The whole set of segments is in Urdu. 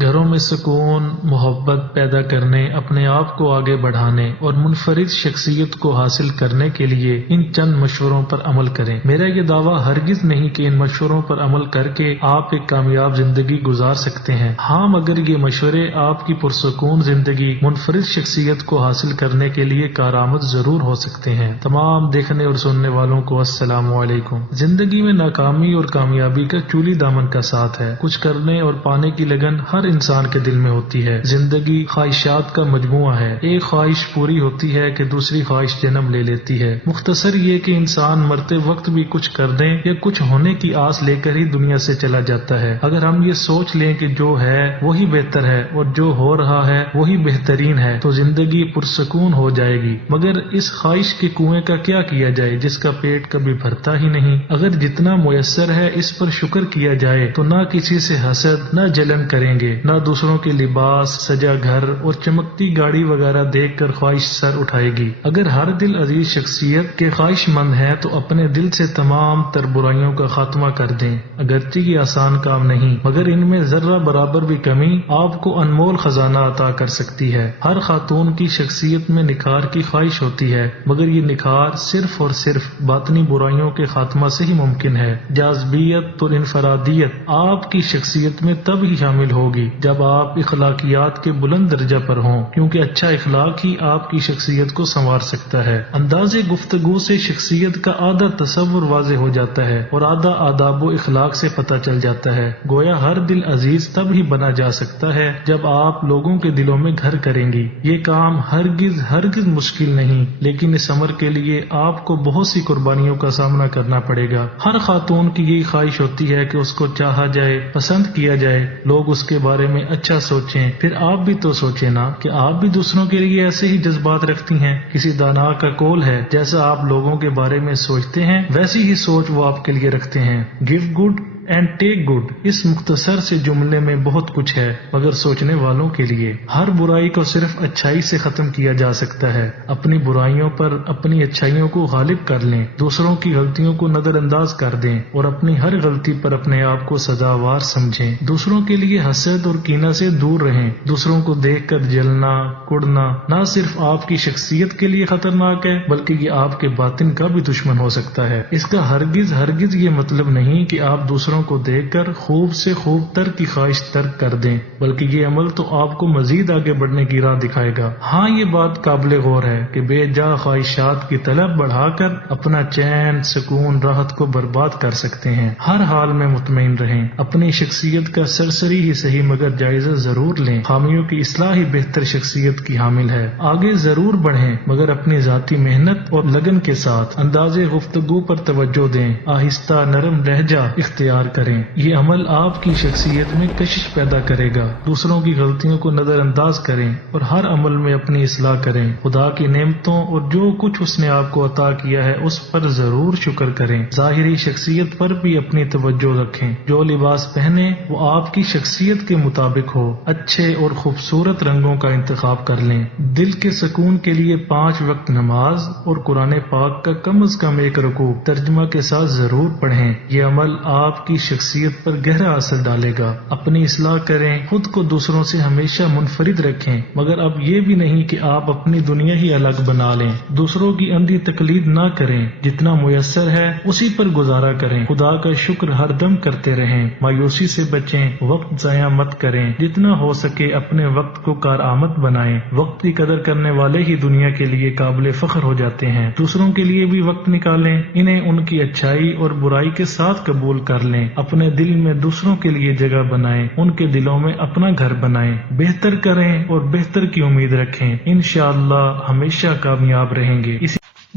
گھروں میں سکون، محبت پیدا کرنے، اپنے آپ کو آگے بڑھانے اور منفرد شخصیت کو حاصل کرنے کے لیے ان چند مشوروں پر عمل کریں۔ میرا یہ دعویٰ ہرگز نہیں کہ ان مشوروں پر عمل کر کے آپ ایک کامیاب زندگی گزار سکتے ہیں۔ ہاں، مگر یہ مشورے آپ کی پرسکون زندگی، منفرد شخصیت کو حاصل کرنے کے لیے کارآمد ضرور ہو سکتے ہیں۔ تمام دیکھنے اور سننے والوں کو السلام علیکم۔ زندگی میں ناکامی اور کامیابی کا چولی دامن کا ساتھ ہے۔ کچھ کرنے اور پانے کی لگن ہر انسان کے دل میں ہوتی ہے۔ زندگی خواہشات کا مجموعہ ہے۔ ایک خواہش پوری ہوتی ہے کہ دوسری خواہش جنم لے لیتی ہے۔ مختصر یہ کہ انسان مرتے وقت بھی کچھ کرنے یا کچھ ہونے کی آس لے کر ہی دنیا سے چلا جاتا ہے۔ اگر ہم یہ سوچ لیں کہ جو ہے وہی بہتر ہے اور جو ہو رہا ہے وہی بہترین ہے تو زندگی پرسکون ہو جائے گی۔ مگر اس خواہش کے کنویں کا کیا کیا جائے جس کا پیٹ کبھی بھرتا ہی نہیں؟ اگر جتنا میسر ہے اس پر شکر کیا جائے تو نہ کسی سے حسد نہ جلن کریں گے، نہ دوسروں کے لباس، سجا گھر اور چمکتی گاڑی وغیرہ دیکھ کر خواہش سر اٹھائے گی۔ اگر ہر دل عزیز شخصیت کے خواہش مند ہے تو اپنے دل سے تمام تر برائیوں کا خاتمہ کر دیں۔ اگرچہ یہ آسان کام نہیں مگر ان میں ذرہ برابر بھی کمی آپ کو انمول خزانہ عطا کر سکتی ہے۔ ہر خاتون کی شخصیت میں نکھار کی خواہش ہوتی ہے مگر یہ نکھار صرف اور صرف باطنی برائیوں کے خاتمہ سے ہی ممکن ہے۔ جاذبیت اور انفرادیت آپ کی شخصیت میں تب ہی شامل ہوگی جب آپ اخلاقیات کے بلند درجہ پر ہوں، کیونکہ اچھا اخلاق ہی آپ کی شخصیت کو سنوار سکتا ہے۔ انداز گفتگو سے شخصیت کا آدھا تصور واضح ہو جاتا ہے اور آدھا آداب و اخلاق سے پتہ چل جاتا ہے۔ گویا ہر دل عزیز تب ہی بنا جا سکتا ہے جب آپ لوگوں کے دلوں میں گھر کریں گی۔ یہ کام ہرگز مشکل نہیں، لیکن اس عمل کے لیے آپ کو بہت سی قربانیوں کا سامنا کرنا پڑے گا۔ ہر خاتون کی یہی خواہش ہوتی ہے کہ اس کو چاہا جائے، پسند کیا جائے، لوگ اس کے بارے میں اچھا سوچیں۔ پھر آپ بھی تو سوچیں نا کہ آپ بھی دوسروں کے لیے ایسے ہی جذبات رکھتی ہیں۔ کسی دانا کا قول ہے، جیسا آپ لوگوں کے بارے میں سوچتے ہیں ویسی ہی سوچ وہ آپ کے لیے رکھتے ہیں۔ Give good and take good, اس مختصر سے جملے میں بہت کچھ ہے مگر سوچنے والوں کے لیے۔ ہر برائی کو صرف اچھائی سے ختم کیا جا سکتا ہے۔ اپنی برائیوں پر اپنی اچھائیوں کو غالب کر لیں، دوسروں کی غلطیوں کو نظر انداز کر دیں اور اپنی ہر غلطی پر اپنے آپ کو سزاوار سمجھیں۔ دوسروں کے لیے حسد اور کینہ سے دور رہیں۔ دوسروں کو دیکھ کر جلنا، کڑنا نہ صرف آپ کی شخصیت کے لیے خطرناک ہے بلکہ یہ آپ کے باطن کا بھی دشمن ہو سکتا ہے۔ اس کا ہرگز یہ مطلب نہیں کہ آپ دوسروں کو دیکھ کر خوب سے خوب تر کی خواہش ترک کر دیں، بلکہ یہ عمل تو آپ کو مزید آگے بڑھنے کی راہ دکھائے گا۔ ہاں، یہ بات قابل غور ہے کہ بے جا خواہشات کی طلب بڑھا کر اپنا چین، سکون، راحت کو برباد کر سکتے ہیں۔ ہر حال میں مطمئن رہیں، اپنی شخصیت کا سرسری ہی صحیح مگر جائزہ ضرور لیں۔ خامیوں کی اصلاح ہی بہتر شخصیت کی حامل ہے۔ آگے ضرور بڑھیں مگر اپنی ذاتی محنت اور لگن کے ساتھ۔ انداز گفتگو پر توجہ دیں، آہستہ نرم لہجہ اختیار کریں۔ یہ عمل آپ کی شخصیت میں کشش پیدا کرے گا۔ دوسروں کی غلطیوں کو نظر انداز کریں اور ہر عمل میں اپنی اصلاح کریں۔ خدا کی نعمتوں اور جو کچھ اس نے آپ کو عطا کیا ہے اس پر ضرور شکر کریں۔ ظاہری شخصیت پر بھی اپنی توجہ رکھیں۔ جو لباس پہنے وہ آپ کی شخصیت کے مطابق ہو۔ اچھے اور خوبصورت رنگوں کا انتخاب کر لیں۔ دل کے سکون کے لیے 5 وقت نماز اور قرآن پاک کا کم از کم 1 رکوع ترجمہ کے ساتھ ضرور پڑھیں۔ یہ عمل آپ کی شخصیت پر گہرا اثر ڈالے گا۔ اپنی اصلاح کریں، خود کو دوسروں سے ہمیشہ منفرد رکھیں مگر اب یہ بھی نہیں کہ آپ اپنی دنیا ہی الگ بنا لیں۔ دوسروں کی اندھی تقلید نہ کریں، جتنا میسر ہے اسی پر گزارا کریں۔ خدا کا شکر ہر دم کرتے رہیں، مایوسی سے بچیں، وقت ضائع مت کریں۔ جتنا ہو سکے اپنے وقت کو کارآمد بنائیں۔ وقت کی قدر کرنے والے ہی دنیا کے لیے قابل فخر ہو جاتے ہیں۔ دوسروں کے لیے بھی وقت نکالیں، انہیں ان کی اچھائی اور برائی کے ساتھ قبول کر لیں۔ اپنے دل میں دوسروں کے لیے جگہ بنائیں، ان کے دلوں میں اپنا گھر بنائیں۔ بہتر کریں اور بہتر کی امید رکھیں، انشاءاللہ ہمیشہ کامیاب رہیں گے۔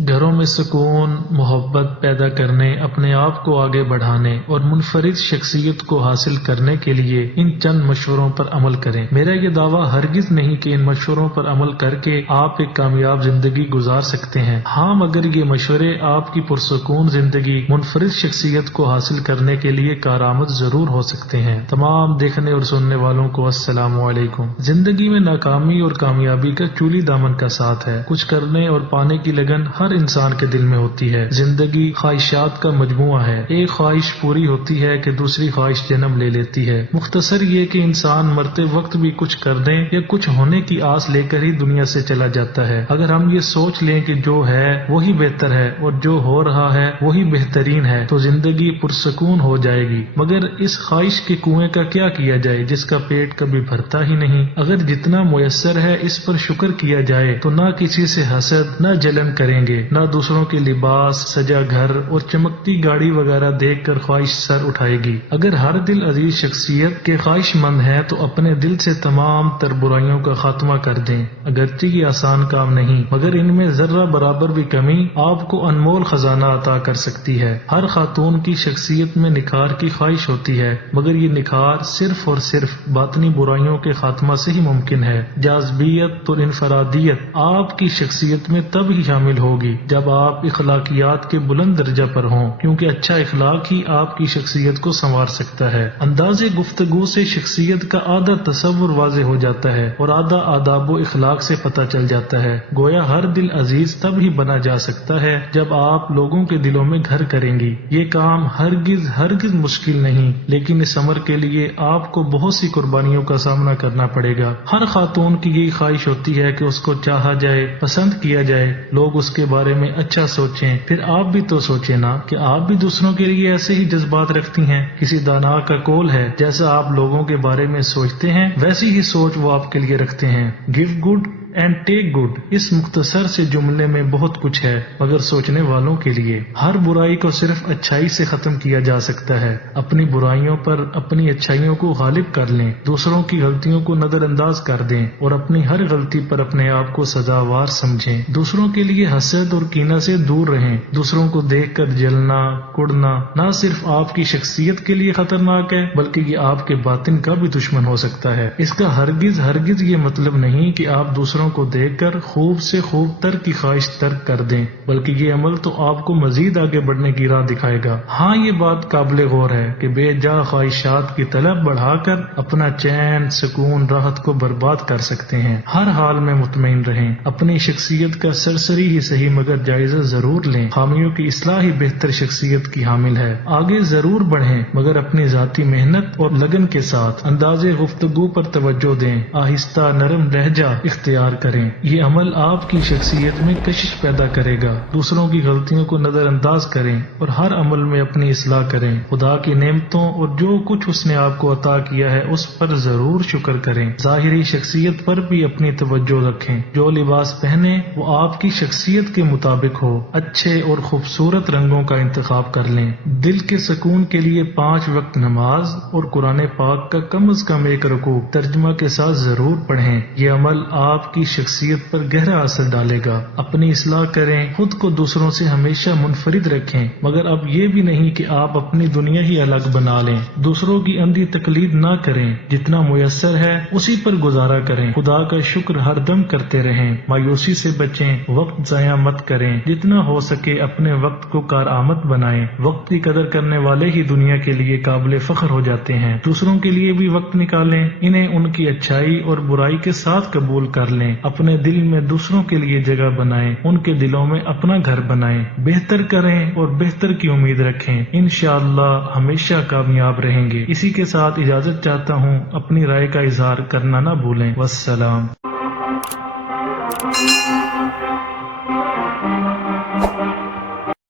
گھروں میں سکون، محبت پیدا کرنے، اپنے آپ کو آگے بڑھانے اور منفرد شخصیت کو حاصل کرنے کے لیے ان چند مشوروں پر عمل کریں۔ میرا یہ دعویٰ ہرگز نہیں کہ ان مشوروں پر عمل کر کے آپ ایک کامیاب زندگی گزار سکتے ہیں۔ ہاں، مگر یہ مشورے آپ کی پرسکون زندگی، منفرد شخصیت کو حاصل کرنے کے لیے کارآمد ضرور ہو سکتے ہیں۔ تمام دیکھنے اور سننے والوں کو السلام علیکم۔ زندگی میں ناکامی اور کامیابی کا چولی دامن کا ساتھ ہے۔ کچھ کرنے اور پانے کی لگن ہر ہر انسان کے دل میں ہوتی ہے۔ زندگی خواہشات کا مجموعہ ہے، ایک خواہش پوری ہوتی ہے کہ دوسری خواہش جنم لے لیتی ہے۔ مختصر یہ کہ انسان مرتے وقت بھی کچھ کرنے یا کچھ ہونے کی آس لے کر ہی دنیا سے چلا جاتا ہے۔ اگر ہم یہ سوچ لیں کہ جو ہے وہی بہتر ہے اور جو ہو رہا ہے وہی بہترین ہے تو زندگی پرسکون ہو جائے گی، مگر اس خواہش کے کنویں کا کیا کیا جائے جس کا پیٹ کبھی بھرتا ہی نہیں۔ اگر جتنا میسر ہے اس پر شکر کیا جائے تو نہ کسی سے حسد نہ جلن کریں گے، نہ دوسروں کے لباس، سجا گھر اور چمکتی گاڑی وغیرہ دیکھ کر خواہش سر اٹھائے گی۔ اگر ہر دل عزیز شخصیت کے خواہش مند ہے تو اپنے دل سے تمام تر برائیوں کا خاتمہ کر دیں۔ اگرچہ یہ آسان کام نہیں، مگر ان میں ذرہ برابر بھی کمی آپ کو انمول خزانہ عطا کر سکتی ہے۔ ہر خاتون کی شخصیت میں نکھار کی خواہش ہوتی ہے، مگر یہ نکھار صرف اور صرف باطنی برائیوں کے خاتمہ سے ہی ممکن ہے۔ جاذبیت اور انفرادیت آپ کی شخصیت میں تب ہی شامل ہوگی جب آپ اخلاقیات کے بلند درجہ پر ہوں، کیونکہ اچھا اخلاق ہی آپ کی شخصیت کو سنوار سکتا ہے۔ انداز گفتگو سے شخصیت کا آدھا تصور واضح ہو جاتا ہے اور آدھا آداب و اخلاق سے پتہ چل جاتا ہے۔ گویا ہر دل عزیز تب ہی بنا جا سکتا ہے جب آپ لوگوں کے دلوں میں گھر کریں گی۔ یہ کام ہرگز مشکل نہیں، لیکن اس عمل کے لیے آپ کو بہت سی قربانیوں کا سامنا کرنا پڑے گا۔ ہر خاتون کی یہی خواہش ہوتی ہے کہ اس کو چاہا جائے، پسند کیا جائے، لوگ اس کے بارے میں اچھا سوچیں۔ پھر آپ بھی تو سوچیں نا کہ آپ بھی دوسروں کے لیے ایسے ہی جذبات رکھتی ہیں۔ کسی دانا کا قول ہے، جیسا آپ لوگوں کے بارے میں سوچتے ہیں ویسی ہی سوچ وہ آپ کے لیے رکھتے ہیں۔ Give good and take good, اس مختصر سے جملے میں بہت کچھ ہے، مگر سوچنے والوں کے لیے۔ ہر برائی کو صرف اچھائی سے ختم کیا جا سکتا ہے۔ اپنی برائیوں پر اپنی اچھائیوں کو غالب کر لیں، دوسروں کی غلطیوں کو نظر انداز کر دیں اور اپنی ہر غلطی پر اپنے آپ کو سزاوار سمجھیں۔ دوسروں کے لیے حسد اور کینہ سے دور رہیں۔ دوسروں کو دیکھ کر جلنا، کڑنا نہ صرف آپ کی شخصیت کے لیے خطرناک ہے بلکہ یہ آپ کے باطن کا بھی دشمن ہو سکتا ہے۔ اس کا ہرگز یہ مطلب نہیں کہ آپ دوسروں کو دیکھ کر خوب سے خوب تر کی خواہش ترک کر دیں، بلکہ یہ عمل تو آپ کو مزید آگے بڑھنے کی راہ دکھائے گا۔ ہاں، یہ بات قابل غور ہے کہ بے جا خواہشات کی طلب بڑھا کر اپنا چین، سکون، راحت کو برباد کر سکتے ہیں۔ ہر حال میں مطمئن رہیں، اپنی شخصیت کا سرسری ہی صحیح مگر جائزہ ضرور لیں۔ خامیوں کی اصلاح ہی بہتر شخصیت کی حامل ہے۔ آگے ضرور بڑھیں مگر اپنی ذاتی محنت اور لگن کے ساتھ۔ انداز گفتگو پر توجہ دیں، آہستہ نرم لہجہ اختیار کریں۔ یہ عمل آپ کی شخصیت میں کشش پیدا کرے گا۔ دوسروں کی غلطیوں کو نظر انداز کریں اور ہر عمل میں اپنی اصلاح کریں۔ خدا کی نعمتوں اور جو کچھ اس نے آپ کو عطا کیا ہے اس پر ضرور شکر کریں۔ ظاہری شخصیت پر بھی اپنی توجہ رکھیں۔ جو لباس پہنے وہ آپ کی شخصیت کے مطابق ہو۔ اچھے اور خوبصورت رنگوں کا انتخاب کر لیں۔ دل کے سکون کے لیے 5 وقت نماز اور قرآن پاک کا کم از کم 1 رکوع ترجمہ کے ساتھ ضرور پڑھیں۔ یہ عمل آپ کی شخصیت پر گہرا اثر ڈالے گا۔ اپنی اصلاح کریں، خود کو دوسروں سے ہمیشہ منفرد رکھیں، مگر اب یہ بھی نہیں کہ آپ اپنی دنیا ہی الگ بنا لیں۔ دوسروں کی اندھی تقلید نہ کریں، جتنا میسر ہے اسی پر گزارا کریں۔ خدا کا شکر ہر دم کرتے رہیں، مایوسی سے بچیں، وقت ضائع مت کریں، جتنا ہو سکے اپنے وقت کو کارآمد بنائیں۔ وقت کی قدر کرنے والے ہی دنیا کے لیے قابل فخر ہو جاتے ہیں۔ دوسروں کے لیے بھی وقت نکالیں، انہیں ان کی اچھائی اور برائی کے ساتھ قبول کر لیں۔ اپنے دل میں دوسروں کے لیے جگہ بنائیں، ان کے دلوں میں اپنا گھر بنائیں۔ بہتر کریں اور بہتر کی امید رکھیں، انشاءاللہ ہمیشہ کامیاب رہیں گے۔ اسی کے ساتھ اجازت چاہتا ہوں، اپنی رائے کا اظہار کرنا نہ بھولیں۔ والسلام۔